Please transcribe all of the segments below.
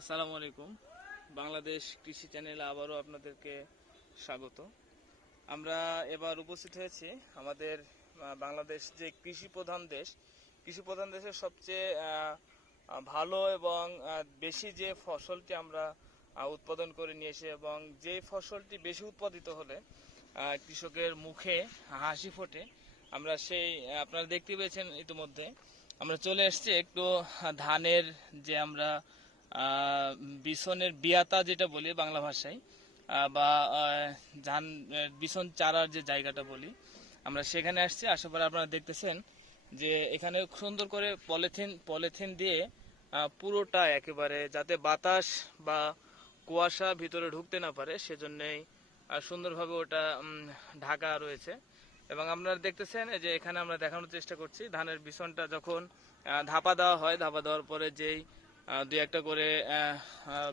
আসসালামু আলাইকুম। বাংলাদেশ কৃষি চ্যানেলে আবারও আপনাদেরকে স্বাগত। আমরা এবার উপস্থিত হয়েছি আমাদের বাংলাদেশ যে কৃষি প্রধান দেশ, কৃষি প্রধান দেশের সবচেয়ে ভালো এবং বেশি যে ফসলটি আমরা উৎপাদন করে নিয়ে এসে এবং যে ফসলটি বেশি উৎপাদিত হলে কৃষকের মুখে হাসি ফোটে, আমরা সেই আপনারা দেখতে পেয়েছেন ইতিমধ্যে আমরা চলে এসেছি একটু ধানের যে আমরা বিছনের বিয়াতা যেটা বলি বাংলা ভাষায়, বা ধান বিছন চারার যে জায়গাটা বলি, আমরা সেখানে আসছি। আসার পরে আপনারা দেখতেছেন যে এখানে সুন্দর করে পলিথিন পলিথিন দিয়ে পুরোটা একেবারে যাতে বাতাস বা কুয়াশা ভিতরে ঢুকতে না পারে সেজন্যই সুন্দরভাবে ওটা ঢাকা রয়েছে। এবং আপনারা দেখতেছেন যে এখানে আমরা দেখানোর চেষ্টা করছি ধানের বিছনটা যখন ধাপা দেওয়া হয়, ধাপা দেওয়ার পরে যেই দুই একটা করে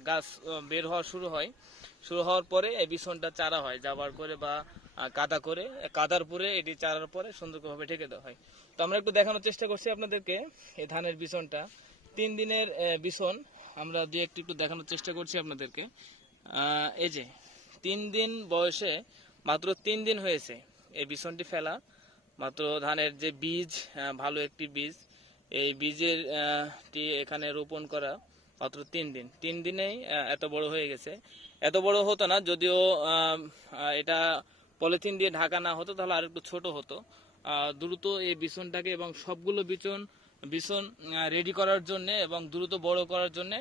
গাছ বের হওয়া শুরু হওয়ার পরে এই বিছনটা চারা হয় যাবার করে বা কাদা করে, কাদার পরে এটি চারার পরে সুন্দরভাবে ঢেকে দেওয়া হয়। তো আমরা একটু দেখানোর চেষ্টা করছি আপনাদেরকে এই ধানের বিছনটা 3 দিনের বিছন। আমরা দুই একটু দেখানোর চেষ্টা করছি আপনাদেরকে। এই যে 3 দিন বয়সে, মাত্র 3 দিন হয়েছে এই বিছনটি ফেলা। মাত্র ধানের যে বীজ, ভালো একটি বীজ, এই বীজের টি এখানে রোপণ করা মাত্র 3 দিন। 3 দিনেই এত বড় হয়ে গেছে। এত বড় হতো না, যদিও এটা পলিথিন দিয়ে ঢাকা না হতো তাহলে আর একটু ছোট হতো। দ্রুত এই বিছনটাকে এবং সবগুলো বিছন রেডি করার জন্য এবং দ্রুত বড় করার জন্য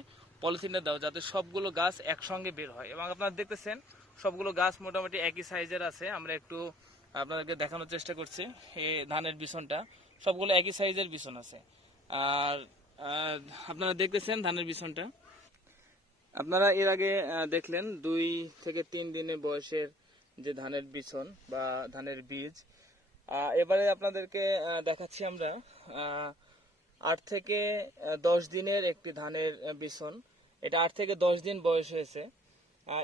পলিথিনটা দাও যাতে সবগুলো গাছ একসঙ্গে বের হয়। এবং আপনারা দেখতেছেন সবগুলো গাছ মোটামুটি একই সাইজের আছে। আমরা একটু আপনাদেরকে দেখানোর চেষ্টা করছি এই ধানের বিছনটা, সবগুলো একই সাইজের বিছন আছে। আর আপনারা দেখতেছেন ধানের বিছনটা, আপনারা এর আগে দেখলেন 2 থেকে 3 দিনের বয়সের যে ধানের বিছন বা ধানের বীজ। এবারে আপনাদেরকে দেখাচ্ছি আমরা 8 থেকে 10 দিনের একটি ধানের বিছন। এটা 8 থেকে 10 দিন বয়স হয়েছে।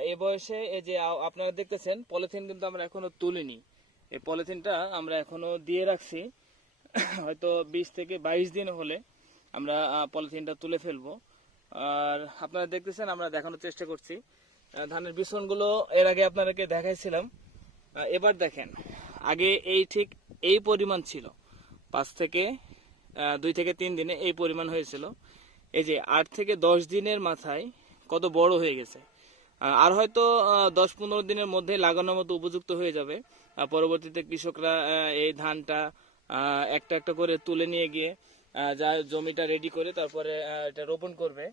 এই বয়সে এই যে আপনারা দেখতেছেন পলিথিন কিন্তু আমরা এখনো তুলিনি। এই পলিথিনটা আমরা এখনো দিয়ে রাখছি। হয়তো 20 থেকে 22 দিন হলে আমরা পলিথিনটা তুলে ফেলবো। আর আপনারা দেখতেছেন আমরা দেখানোর চেষ্টা করছি ধানের বিছনগুলো এর আগে আপনাদেরকে দেখাইছিলাম। এবার দেখেন, আগে ঠিক এই পরিমাণ ছিল, 2 থেকে 3 দিনে এই পরিমাণ হয়েছিল। এই যে 8 থেকে 10 দিনের মাথায় কত বড় হয়ে গেছে। আর হয়তো 10-15 দিনের মধ্যে লাগানোর মতো উপযুক্ত হয়ে যাবে। পরবর্তীতে কৃষকরা এই ধানটা একটা একটা করে তুলে নিয়ে গিয়ে যা জমিটা রেডি করে তারপরে এটা রোপণ করবে।